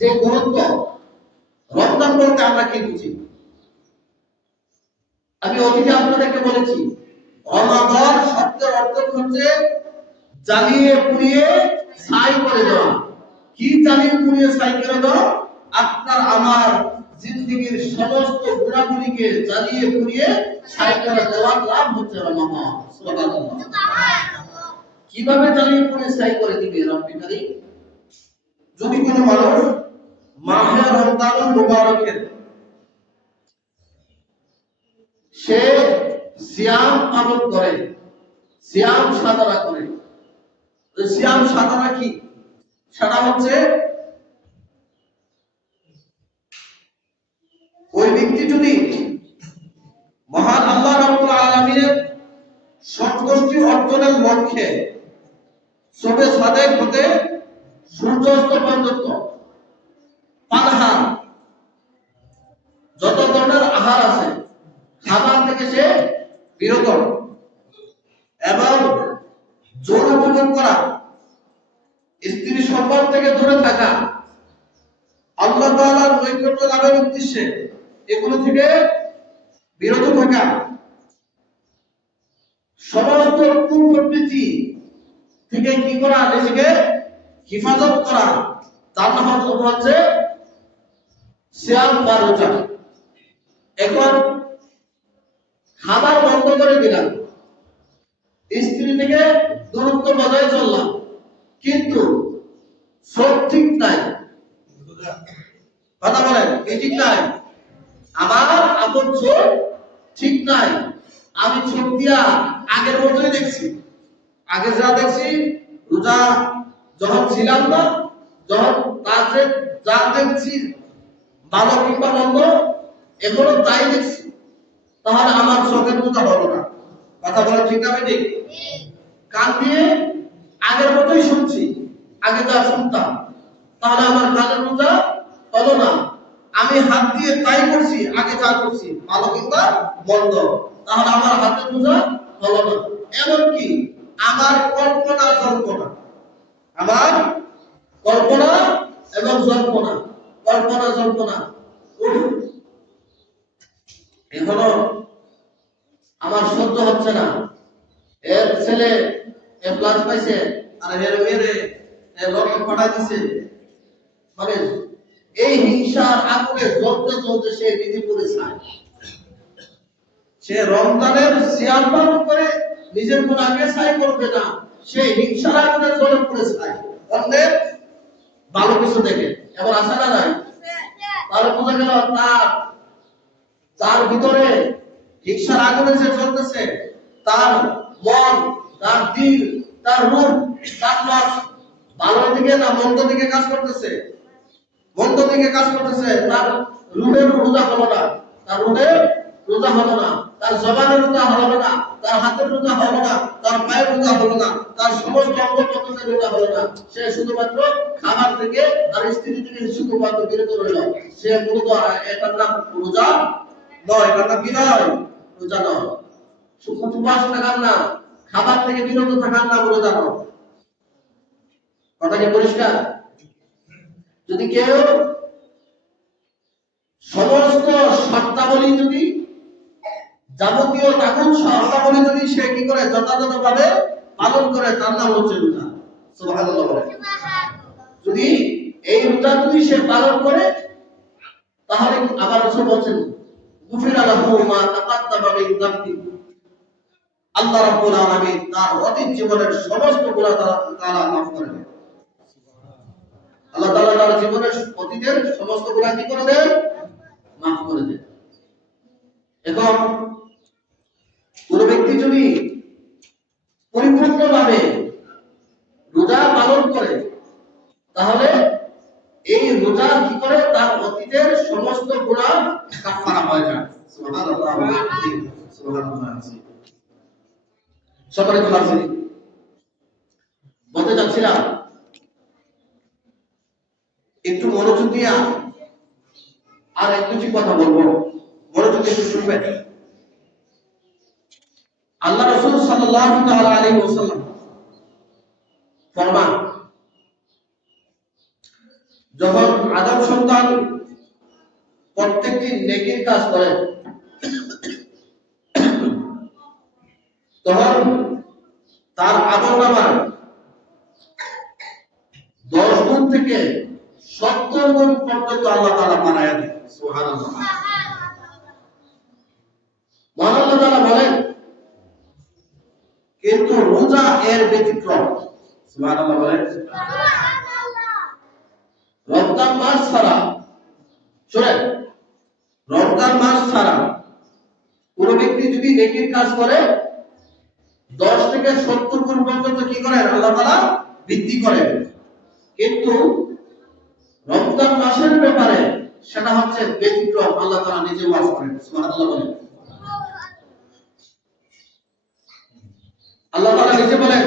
যে গুরুত্ব, রমজান বলতে আমরা কি বুঝি? আমি অতীতে আপনাদেরকে বলেছি, রমাদান শব্দের অর্থ হচ্ছে জ্বালিয়ে পুড়িয়ে ছাই করে দেওয়া। কি জ্বালিয়ে পুড়িয়ে ছাই করে দেওয়া? আপনার আমার জিন্দেগীর সমস্ত গুণাগুলিকে জ্বালিয়ে পুড়িয়ে ছাই করে দেওয়ার নাম হচ্ছে রমাদান। সুবহানাল্লাহ। কিভাবে জ্বালিয়ে পুড়িয়ে ছাই করে দিবে রব্বুল কারীম? যদি কোনো মানুষ মাহে রমজানুল মুবারকের সে সিয়াম পালন করে, সিয়াম সাধনা করে, সিয়াম সাধনা কি? সেটা হচ্ছে ওই ব্যক্তি যদি মহান আল্লাহ রাব্বুল আলামিনের সন্তুষ্টি অর্জনের লক্ষ্যে সবে সাদেক হতে সূর্যাস্ত পর্যন্ত পানাহার, যত ধরনের আহার আছে খাবার থেকে সে বিরত এবং যৌন ভোজন করা, স্ত্রী সম্পর্ক থেকে দূরে থাকা, আল্লাহ তাআলার নৈকট্য লাভের উদ্দেশ্যে এগুলো থেকে বিরত থাকা, সমস্ত কুপ্রবৃত্তি থেকে কি করা, নিজেকে হেফাজত করা, তার নাম হচ্ছে সিয়াম বা রোজা। এখন খাবার বন্ধ করে দিলাম, স্ত্রী থেকে দূরত্ব বজায় চললাম, কিন্তু সব ঠিক নাই, কথা বলেন, এই ঠিক নাই, আমার আপন চোখ ঠিক নাই, আমি চোখ দিয়া আগের মতোই দেখছি, আগে যা দেখছি রোজা যখন ছিলাম না, যখন তাতে যা দেখছি ভালো কিংবা মন্দ এখনো তাই দেখছি, তাহলে আমার চোখের রোজা হলো না। কথা বলে ঠিক না ঠিক? কান দিয়ে আগের মতোই শুনছি, আগে যা শুনতাম, তাহলে আমার কানের রোজা হলো না। আমি হাত দিয়ে তাই করছি, আগে যা করছি ভালো কিংবা মন্দ, তাহলে আমার হাতের রোজা হলো না। এমনকি আমার কল্পনা জল্পনা, আমার কল্পনা এবং জল্পনা, কল্পনা জল্পনা এখনো আমার সহ্য হচ্ছে না, এর ছেলে এ প্লাস পাইছে আর এর মেরে রক্ত ফাটা দিছে, মানে এই হিংসার আগুনে জ্বলতে জ্বলতে সে নিজে করে চায়, সে রমজানের সিয়াম পালন করে নিজের গুনাহকে ছাই করবে না, সে হিংসার আগুনে জ্বলে পড়ে চায় অন্যের ভালো কিছু দেখে। এবার আসে না নাই? তাহলে বোঝা গেল তার ভিতরে হিংসার আগুনে যে জ্বলতেছে, তার মন, তার দিল, তার রূহ, তার নফস ভালোর দিকে না মন্দ দিকে কাজ করতেছে? মন্দ দিকে কাজ করতেছে। তার রূহের রোজা হলো না, তার রূহের রোজা হলো না, তার জবানের রোজা হলো না, তার হাতের রোজা হলো না, তার পায়ের রোজা হলো না, তার সমস্ত অঙ্গ প্রত্যঙ্গের রোজা হলো না। সে শুধুমাত্র খাবার থেকে আর স্ত্রী থেকে শুধুমাত্র বিরত রইল। সে মূলত এটার নাম রোজা নয়, এটার নাম কি নয়? রোজা নয়। উপবাস থাকার নাম, খাবার থেকে বিরত থাকার নাম রোজা নয়। কথা কি পরিষ্কার? যদি কেউ সমস্ত শর্তাবলী, যদি যাবতীয় তাগুত শর্তাবলী যদি সে কি করে যথাযথভাবে পালন করে, তার নাম হচ্ছে রোজা। সুবহানাল্লাহ বলেন। যদি এই রোজা যদি সে পালন করে, তাহলে আবার রাসূল বলেন গুফিরা লাহু মা তাকাদ্দামা মিন যামবি, আল্লাহ রাব্বুল আলামিন তার অতীত জীবনের সমস্ত গুনাহ তাআলা মাফ করে দেন। আল্লাহ তাআলা তার জীবনের অতীতের সমস্ত গুনাহ কি করে দেন? মাফ করে দেন। এখন কোন ব্যক্তি যদি পরিপূর্ণভাবে রোজা পালন করে, তাহলে এই রোজা কি করে তার অতীতের সমস্ত গুনাহ কাফারা হয়ে যায়। সুবহানাল্লাহ, সুবহানাল্লাহ। সকলে ক্লাস বলতে চাচ্ছিলাম, একটু মনোযোগ দিয়ে আর একটু কথা বলবো, মনোযোগ দিয়ে শুনবেন। আল্লাহ রাসূল সাল্লাল্লাহু তাআলা আলাইহি ওয়াসাল্লাম ফরমান, যখন আদম সন্তান প্রত্যেকটি নেকির কাজ করে, তখন তার আমলনামায় 10 গুণ থেকে 70 গুণ পর্যন্ত আল্লাহ তাআলা বাড়ায়া দেন। সুবহানাল্লাহ। মহান আল্লাহ তাআলা বলেন, কিন্তু রোজা এর ব্যতিক্রম। সুবহানাল্লাহ বলেন। রমজান মাস ছাড়া, শুনেন, রমজান মাস ছাড়া কোন ব্যক্তি যদি নেকির কাজ করে 10 থেকে 70 গুণ পর্যন্ত কি করেন আল্লাহ তাআলা বৃদ্ধি করেন। কিন্তু রমজান মাসের ব্যাপারে সেটা হচ্ছে ব্যতিক্রম, আল্লাহ তাআলা নিজে ওয়াজ করেন। সুবহানাল্লাহ বলেন। আল্লাহ তাআলা নিজে বলেন,